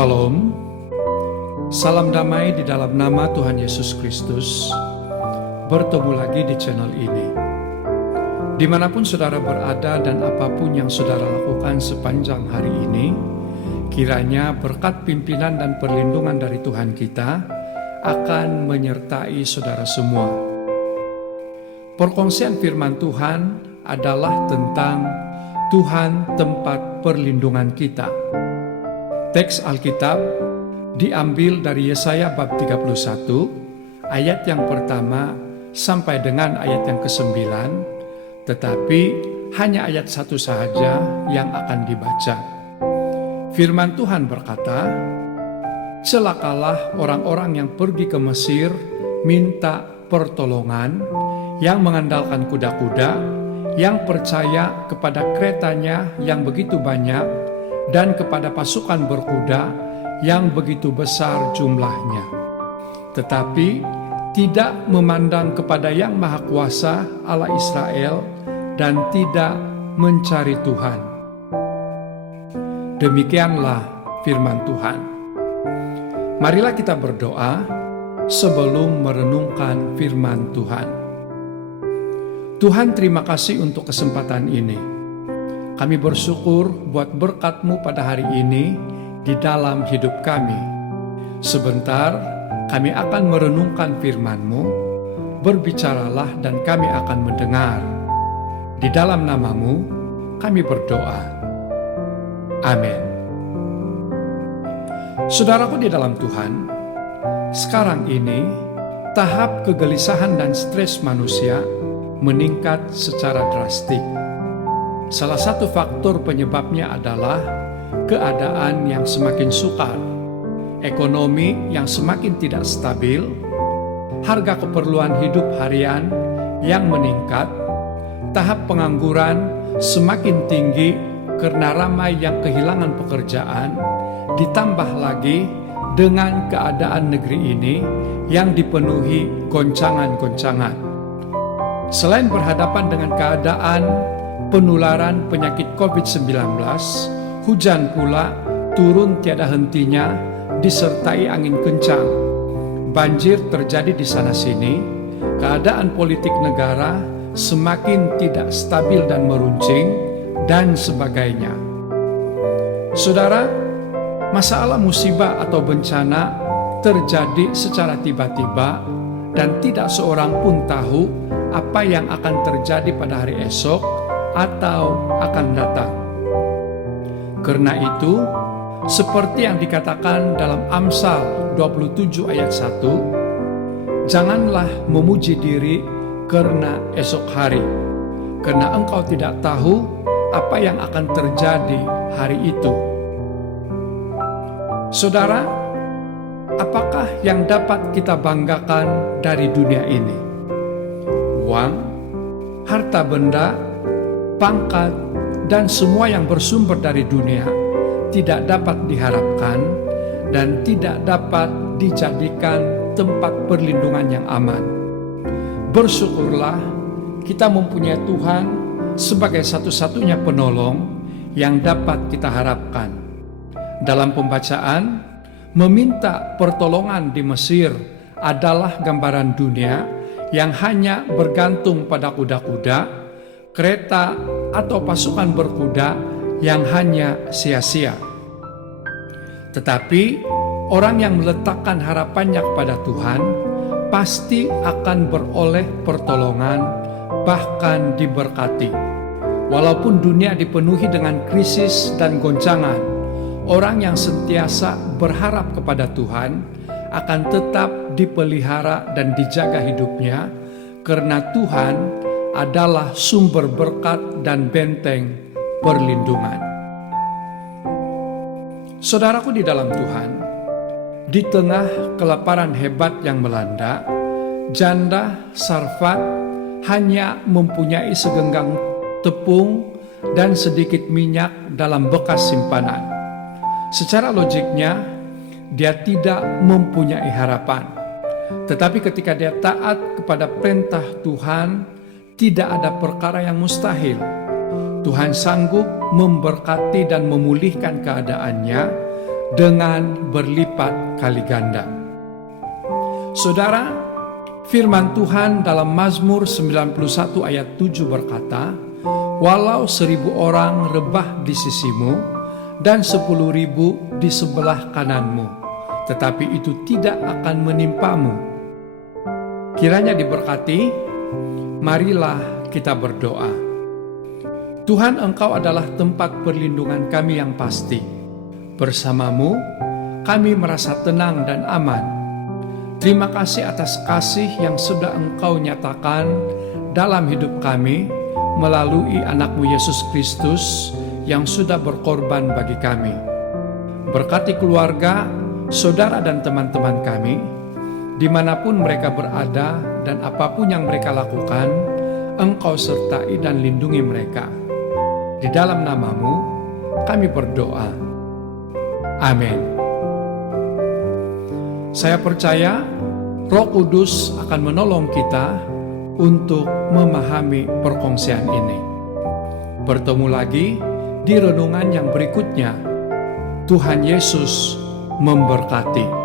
Shalom, salam damai di dalam nama Tuhan Yesus Kristus. Bertemu lagi di channel ini. Dimanapun saudara berada dan apapun yang saudara lakukan sepanjang hari ini, kiranya berkat pimpinan dan perlindungan dari Tuhan kita akan menyertai saudara semua. Perkongsian firman Tuhan adalah tentang Tuhan tempat perlindungan kita. Teks Alkitab diambil dari Yesaya bab 31, ayat yang pertama sampai dengan ayat yang ke-9, tetapi hanya ayat 1 saja yang akan dibaca. Firman Tuhan berkata, "Celakalah orang-orang yang pergi ke Mesir minta pertolongan, yang mengandalkan kuda-kuda, yang percaya kepada keretanya yang begitu banyak, dan kepada pasukan berkuda yang begitu besar jumlahnya, tetapi tidak memandang kepada Yang Maha Kuasa Allah Israel dan tidak mencari Tuhan." Demikianlah firman Tuhan. Marilah kita berdoa sebelum merenungkan firman Tuhan. Tuhan, terima kasih untuk kesempatan ini. Kami bersyukur buat berkat-Mu pada hari ini di dalam hidup kami. Sebentar kami akan merenungkan firman-Mu. Berbicaralah dan kami akan mendengar. Di dalam nama-Mu kami berdoa. Amin. Saudaraku di dalam Tuhan, sekarang ini tahap kegelisahan dan stres manusia meningkat secara drastik. Salah satu faktor penyebabnya adalah keadaan yang semakin sukar, ekonomi yang semakin tidak stabil, harga keperluan hidup harian yang meningkat, tahap pengangguran semakin tinggi karena ramai yang kehilangan pekerjaan, ditambah lagi dengan keadaan negeri ini yang dipenuhi goncangan-goncangan. Selain berhadapan dengan keadaan penularan penyakit COVID-19, hujan pula turun tiada hentinya disertai angin kencang. Banjir terjadi di sana-sini, keadaan politik negara semakin tidak stabil dan meruncing, dan sebagainya. Saudara, masalah musibah atau bencana terjadi secara tiba-tiba dan tidak seorang pun tahu apa yang akan terjadi pada hari esok atau akan datang. Karena itu, seperti yang dikatakan dalam Amsal 27 ayat 1, "Janganlah memuji diri karena esok hari, karena engkau tidak tahu apa yang akan terjadi hari itu." Saudara, apakah yang dapat kita banggakan dari dunia ini? Uang, harta benda, pangkat, dan semua yang bersumber dari dunia tidak dapat diharapkan dan tidak dapat dijadikan tempat perlindungan yang aman. Bersyukurlah kita mempunyai Tuhan sebagai satu-satunya penolong yang dapat kita harapkan. Dalam pembacaan, meminta pertolongan di Mesir adalah gambaran dunia yang hanya bergantung pada kuda-kuda, kereta, atau pasukan berkuda yang hanya sia-sia. Tetapi orang yang meletakkan harapannya kepada Tuhan pasti akan beroleh pertolongan, bahkan diberkati. Walaupun dunia dipenuhi dengan krisis dan goncangan, orang yang sentiasa berharap kepada Tuhan akan tetap dipelihara dan dijaga hidupnya, karena Tuhan adalah sumber berkat dan benteng perlindungan. Saudaraku di dalam Tuhan, di tengah kelaparan hebat yang melanda, janda Sarfat hanya mempunyai segenggam tepung dan sedikit minyak dalam bekas simpanan. Secara logiknya, dia tidak mempunyai harapan. Tetapi ketika dia taat kepada perintah Tuhan, tidak ada perkara yang mustahil. Tuhan sanggup memberkati dan memulihkan keadaannya dengan berlipat kali ganda. Saudara, firman Tuhan dalam Mazmur 91 ayat 7 berkata, "Walau 1000 orang rebah di sisimu dan 10.000 di sebelah kananmu, tetapi itu tidak akan menimpamu." Kiranya diberkati. Marilah kita berdoa. Tuhan, Engkau adalah tempat perlindungan kami yang pasti. Bersamamu, kami merasa tenang dan aman. Terima kasih atas kasih yang sudah Engkau nyatakan dalam hidup kami melalui anak-Mu Yesus Kristus yang sudah berkorban bagi kami. Berkati keluarga, saudara dan teman-teman kami, dimanapun mereka berada dan apapun yang mereka lakukan, Engkau sertai dan lindungi mereka. Di dalam nama-Mu, kami berdoa. Amin. Saya percaya Roh Kudus akan menolong kita untuk memahami perkongsian ini. Bertemu lagi di renungan yang berikutnya. Tuhan Yesus memberkati.